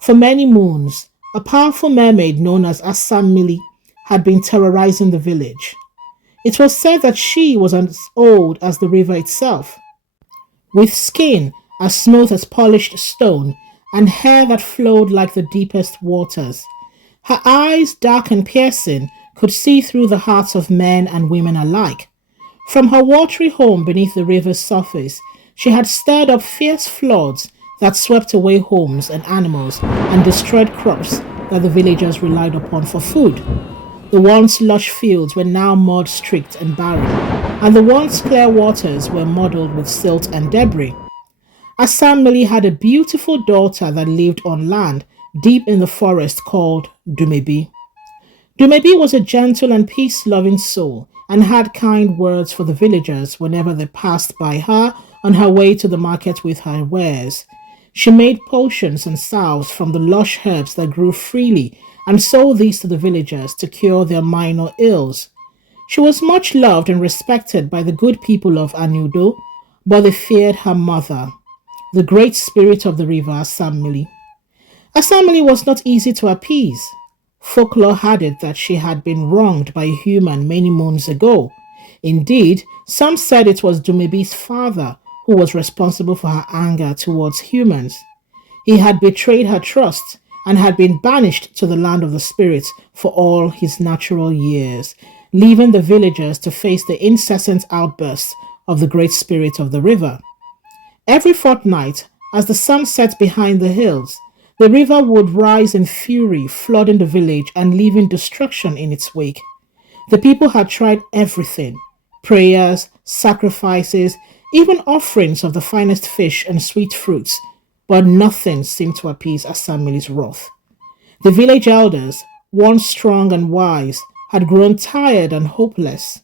For many moons, a powerful mermaid known as Asamili had been terrorizing the village. It was said that she was as old as the river itself, with skin as smooth as polished stone and hair that flowed like the deepest waters. Her eyes, dark and piercing, could see through the hearts of men and women alike. From her watery home beneath the river's surface, she had stirred up fierce floods that swept away homes and animals and destroyed crops that the villagers relied upon for food. The once lush fields were now mud streaked and barren, and the once clear waters were muddled with silt and debris. Asamili had a beautiful daughter that lived on land deep in the forest called Dumebi. Dumebi was a gentle and peace loving soul and had kind words for the villagers whenever they passed by her on her way to the market with her wares. She made potions and salves from the lush herbs that grew freely and sold these to the villagers to cure their minor ills. She was much loved and respected by the good people of Ani-Udo, but they feared her mother, the great spirit of the river Asamili. Asamili was not easy to appease. Folklore had it that she had been wronged by a human many moons ago. Indeed, some said it was Dumebi's father who was responsible for her anger towards humans. He had betrayed her trust and had been banished to the land of the spirits for all his natural years, leaving the villagers to face the incessant outbursts of the great spirit of the river. Every fortnight, as the sun set behind the hills, the river would rise in fury, flooding the village and leaving destruction in its wake. The people had tried everything: prayers, sacrifices, even offerings of the finest fish and sweet fruits, but nothing seemed to appease Asamili's wrath. The village elders, once strong and wise, had grown tired and hopeless.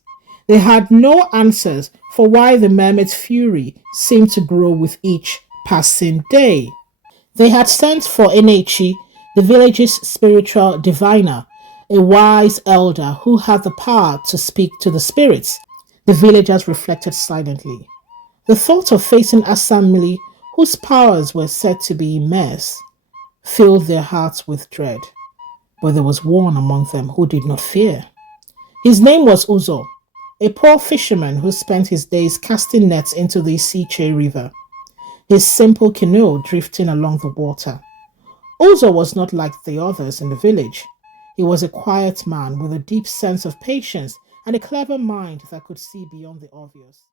They had no answers for why the mermaid's fury seemed to grow with each passing day. They had sent for Enechi, the village's spiritual diviner, a wise elder who had the power to speak to the spirits. The villagers reflected silently. The thought of facing Asamili, whose powers were said to be immense, filled their hearts with dread. But there was one among them who did not fear. His name was Uzo, a poor fisherman who spent his days casting nets into the Isiche River, his simple canoe drifting along the water. Uzo was not like the others in the village. He was a quiet man with a deep sense of patience and a clever mind that could see beyond the obvious.